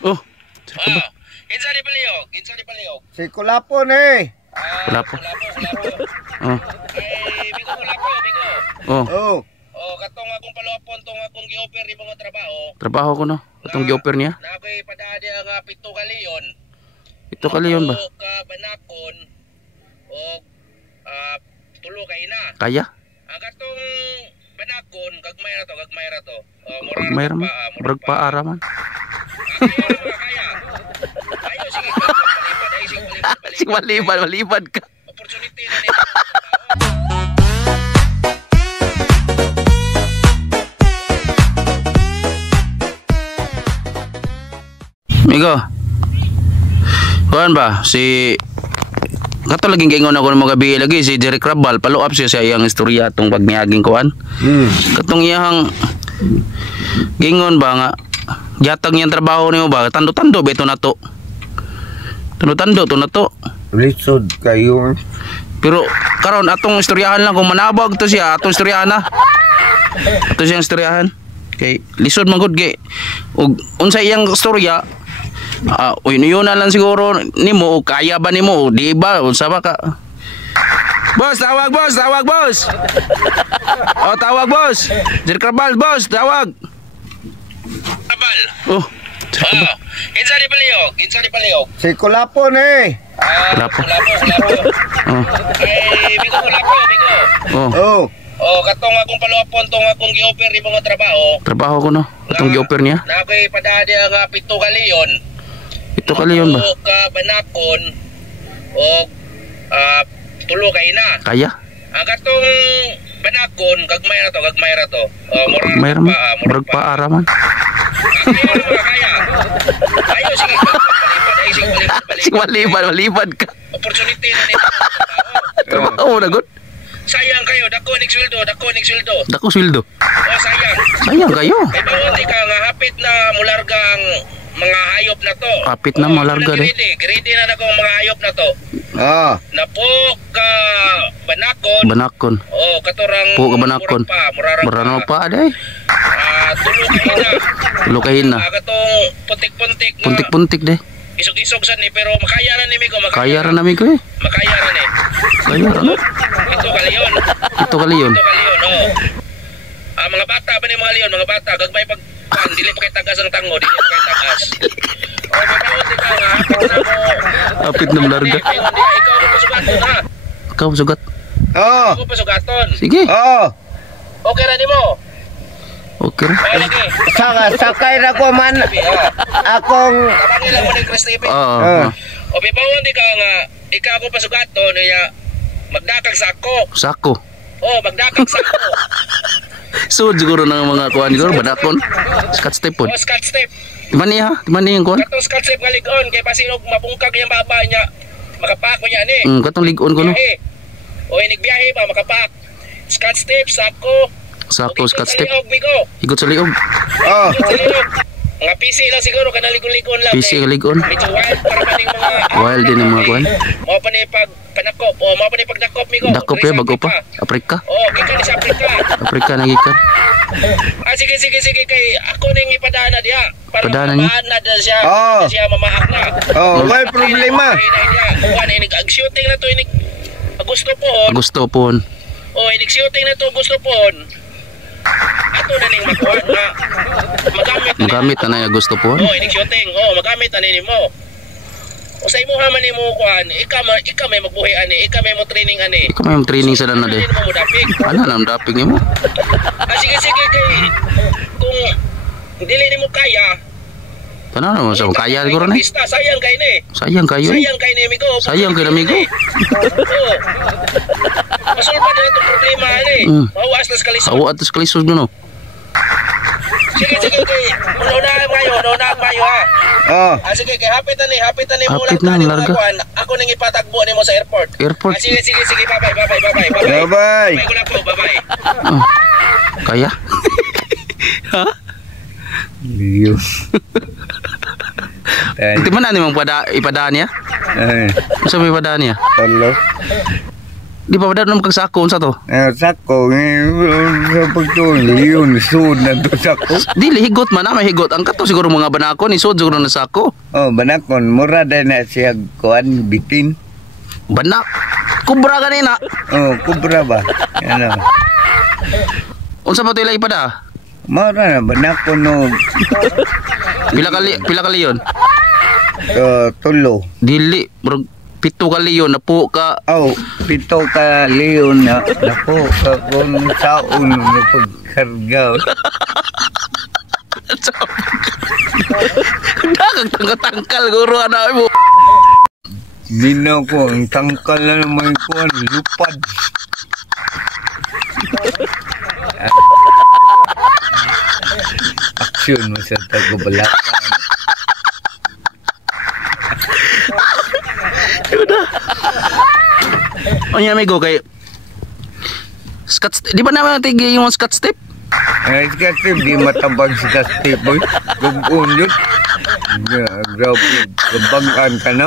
Oh, sir ka ba? Kinsa di palihog. Si Kulapon eh. Kulapo. Kulapo. Oh. Bigo kulapo, bigo. Oh. Oh. Oh, katong akong palopon tong akong gi-offer ni mga trabaho. Trabaho ko no. Atong gi-offer niya. Na ako'y padadi nga 7 ka leon. Ito ka leon ba? Ka banakon o 3 ka ina. Kaya? Katong banakon gagmay ra to. Gagmay ra man. Murag pa ara man. Kaya. Ayo sige. Sing malibad ka. Opportunity na nito. Migo. Kuan ba si kato laging gingon ako ng mga gabi lagi si Jerry Crabal follow up siya sa iyang istorya tong pagmiyaging kuan. Katong iyang gingon ba nga yatag niyang trabaho nimo ba tando-tando beto na to. Tando-tando to na to. Lisod kayo. Pero karon atong istoryahan lang kung manabag to siya atong istoryahan na. Ato siyang istoryahan. Kay lisod man gud kay ug unsa iyang istorya uy yun na lang siguro nimo o kaya ba nimo o di ba unsa ba ka boss tawag boss oh tawag boss Jerry Crabal boss tawag Abal. oh Kinsa di palihog. Si Kulapon eh. Kulapo. Kulapo. Oh Bigo kulapo, bigo. oh Oh. Oh, katong akong palopon tong akong gi-offer ni mga trabaho ko no atong gi-offer niya na ako'y padadi nga 7 ka leon. ito ka leon ba Ka banakon o 3 ka ina. kaya Katong banakon gagmay ra to. mayroon murag pa ara man Kaya. Ayo sige. sing malibad ka Opportunity na nito. trabaho na gud Sayang kayo, dako ning sweldo. dako sweldo Oh, sayang kayo Kay bawon di ka nga hapit na mulargang mga hayop na to. kapit na malarga de Greedy na nako mga hayop na to. Ah. Napo ka banakon Oh, katurang po ka banakon murano pa de tulo kahin na katong puntik-puntik na puntik de isog-isog sad ni pero makaya ra nimi ko kaya ra namin ko eh makaya ra ni. kaya ra no Ito ka leon. ito ka leon Oh. Mga bata ba ni mga bata gagmay pag dili pa kay tagas ang tango, dili pa kay tagas. Oh, mabawat di ka nga, apit na malarga ikaw ko pasugaton ha. ikaw sugat Oh. Ako pasugaton. sige Oh. Okay ra nimo. okay ra Oh, lagi. Sakay na ko man akong Tabangin lang mo ni Chris TV. oo O bibawon di ka nga, ikaw ko pasugaton niya magdakag sako. sako Oh, magdakag sako. so siguro ng mga kuan siguro badakon scotch tape pod Oh, Scott step. di man yung kuan Katong Scott step nga ligon kay pasinog mabungkag yung baba niya. Makapak mo niya ni. katong ligon ko no Biyahe. O nagbiyahe ba makapak. Scott step sako. sako scotch tape Bigo. igot sa liog oh. Sa liog. Mga PC lang siguro kanaligon-ligon lang. PC ligon Medyo wild para pa ning mga wild din ang mga kuan Mao pa ni pag panakop. O mao pa ni pagdakop migo. dakop ya bago pa Afrika Oh, gikan ni sa Afrika. nagikan Sige kay ako ning ipadana diha. Para Padana niya? maana na siya. Oh. Siya mamahak na. Oh, may problema. Kuan inig shooting na to inig gusto po. gusto pon Oh, inig shooting na to gusto po. Ato na ning makuha na magamit na gusto pon Oh, inig shooting. Oh, magamit ani nimo. O sa imo man nimo kuan, ika may magbuhi ani, ika may mo training ani. ikaw may training sa na de Hindi mo dapig. ano nang dapig nimo Sige kay kung dili nimo kaya, Paano naman sa kaya siguro na? Pista, sayang kay ni. Sayang kayo. Sayang kay ni amigo. Sayang kay amigo. Oo. Masulba na itong problema ni. Mawas na skalisod. Awa atas kalisod no. Sige kay. Una kayo ha. Oh. Sige kay hapit na ni mo Hapit na, lang larga. Ako nang ipatagbo nimo sa airport. Airport. Sige bye. Bye-bye. Bye ko lang po, bye. Kaya? Ha? Iyo. Iti man na mong ipadaan niya? Eh. Masa may ipadaan niya? Hello. Di pa padad naman kag sako unsa to? Sako sa pagtuon liyon sud na to sako. Dili higot man na may higot. Ang kato siguro mga banakon isod siguro na sako. Oh, banakon mura din na siya kuan bitin. Banak. Kubra ganina. Oh, kubra ba? Ano? Unsa pa to ilay pada? Mura na banakon no. Pila kali yon? Tulo. Dili, bro. 7 kali yon napo ka. Oh, 7 ka leon na napo ka kung saon na pagkarga. Dagang tangkal guro ana mo. Minaw ko, ang tangkal na naman ko, lupad. Aksyon mo sa tago-balakan. Onya amigo kay Scott, di ba naman tigil yung Scott step? Ay, kasi di matabag si Kasti, boy. Gugun yun. Grabe, kabagaan ka na.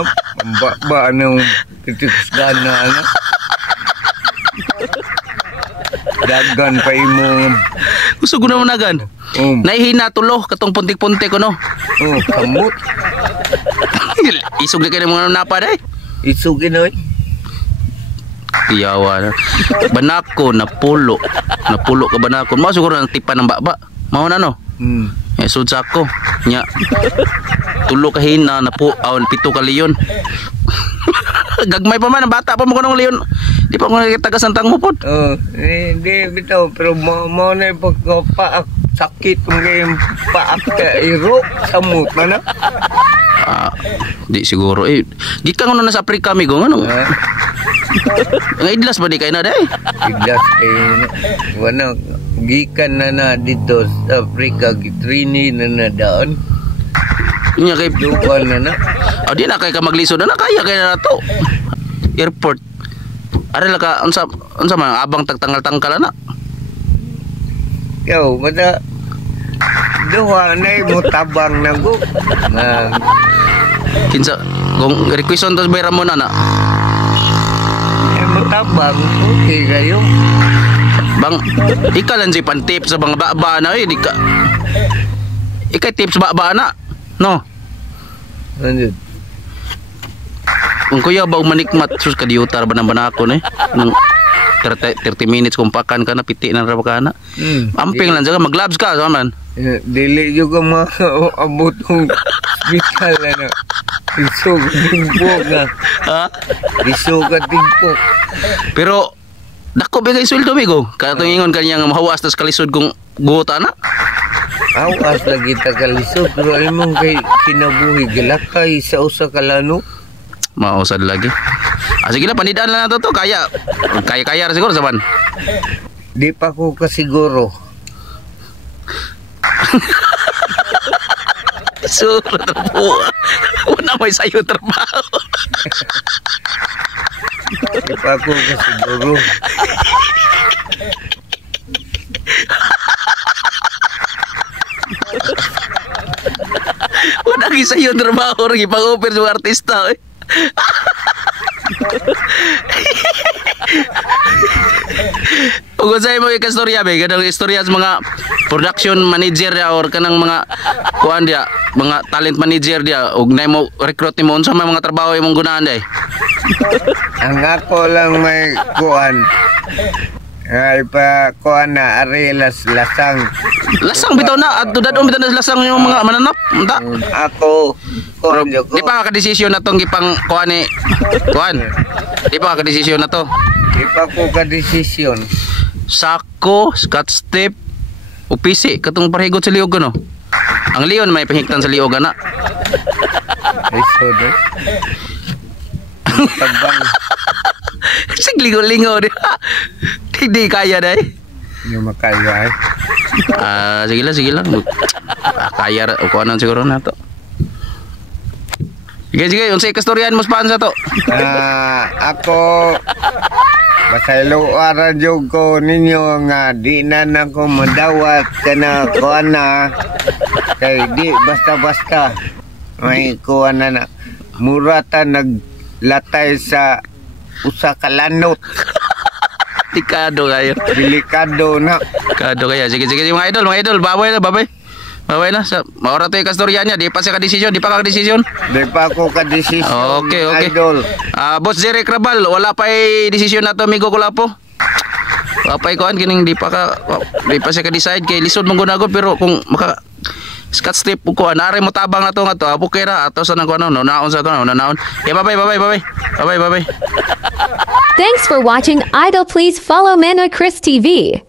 Ba, anong titisgan na, ano? Dagan pa mo. Gusto ko naman nagan. Naihina tulo, katong puntik-puntik ko, no? Oh, kamot. Isog na kayo ng mga napad, eh. Isugin, oy. Tiyawa na. Banako, napulo. Napulo ka banako. Mao siguro ng tipa ng baba. Mao na, no? Sud sa ako. Nya. Tulo ka hina, napo, 7 ka leon. Gagmay pa man, bata pa mo ko ng leon. Di pa ko nakitagas ang tango po. Hindi, bitaw. Pero mo na yung pagpaak. Sakit mo kayong paak ka iro. Samot na na. Di siguro. Gikan ko na sa Afrika, amigo. Ano? Ang idlas ba di kayo na, day? Idlas kayo na. Wala, gikan na dito sa Afrika. Gitrini na daan. Inya kay Dupan na. Di na kay ka maglisod na kaya kaya na to. Airport. Ara la ka unsa man abang tagtanggal-tangkal na. Yo, bada duha na mo tabang na go. Kinsa kung requeston tas bayran mo na na. Mo tabang okay kayo. Bang ikalan si pantip sa mga baba na di ka. Ikay tips baba na. No. Ano? Kung kuya ba manikmat sus kadiyutar ba naman ako ni nang 30 minutes kung pakan ka na piti na ra ka na. Amping lang jaga maglabs ka sa man. Dili juga maabot ng hospital na. Isog tingpok na. Ha? Isog ka tingpok. Pero dako bigay sweldo bigo. Kaya ingon kanyang mahawas tas kalisod kung guta na. Awas lagi ta kalisod pero imong kay kinabuhi gilakay sa usa ka lano. Mausad lagi. Sige na panidaan lang nato to kaya ra siguro saban. Di pa ko kasiguro. Suro trabaho. Wala may sayo trabaho. Di pa ko kasiguro. Wala gi sayo trabaho ri pang-offer sa artista eh. Ug say mo ikastorya be kadang istorya sa mga production manager dia or kanang mga kuan dia mga talent manager dia ug nay mo recruit mo unsa may mga trabaho imong gunahan day. Ang ako lang may kuan. Ay pa kuan na arelas lasang. Lasang bitaw na adto dadon bitaw na lasang yung mga mananap unta. Ako kuan ko. Di pa ka desisyon na tong gipang kuan ni kuan. Di pa ka desisyon na to. Di pa ko ka desisyon. Sako, Scott step, upisi katong parhigot sa liog no. Ang leon may pahingtan sa liog ana. Ay sodo. Tabang. Siglingo-lingo di. Hindi kaya dai. Yung makaya. Sige lang. Kaya ra ko anan siguro na to. Sige, unsay kastoryan mo sa to? Ako basaylo ara jud ko ninyo nga di na nako madawat kana kuan na kay di basta-basta may kuan na murata naglatay sa usa ka lanot. Delikado kayo. Delikado na. Kado kaya. Sige, sige, mga idol, babay na, babay. Babay na. Sa, maura to yung kastorya niya. Di pa siya ka-desisyon, di pa ka-desisyon. Di pa ako kadesisyon, Okay, okay. idol. Boss Jerry Crabal, wala pa desisyon na to, amigo ko lapo. Wala pa ikuan, kining di pa siya ka-decide kay lisod mong gunagod, pero kung maka Scott strip ko anare mo tabang na to nga to apo kira ato sa nang kuno naon sa to naon. Bye bye. Thanks for watching Idol. Please follow Manoy Chris TV.